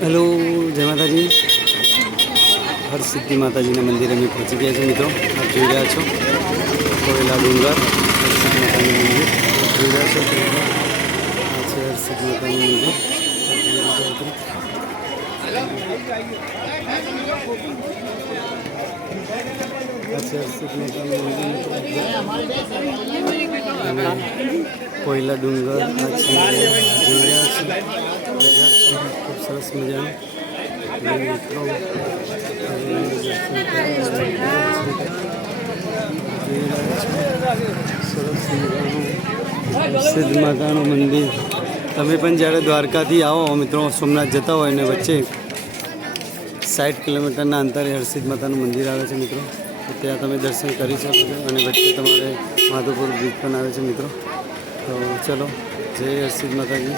Hello जय माता जी। हरसिद्धि माता जी मंदिर में पहुंची गया है मित्रों। आप જોઈ રહ્યા છો કોયલા ડુંગર હરસિદ્ધિ માતાનું મંदिर જોઈ રહ્યા છો। આ છે હરસિદ્ધિ માતાનું મંदिર। આ છે હરસિદ્ધિ માતાનું મંदिર કોયલા ડુંગર આ છે જોઈ રહ્યા છો। ખૂબ સરસ મજાનું મિત્રો સિદ્ધ માતાનું મંદિર। તમે પણ જ્યારે દ્વારકાથી આવો મિત્રો, સોમનાથ જતા હોય ને વચ્ચે 60 કિલોમીટરના અંતરે હરસિદ્ધ માતાનું મંદિર આવે છે મિત્રો। તો ત્યાં તમે દર્શન કરી શકો છો અને વચ્ચે તમારે માધવપુર બ્રિજ પણ આવે છે મિત્રો। તો ચલો જય હરસિદ્ધ માતાજી।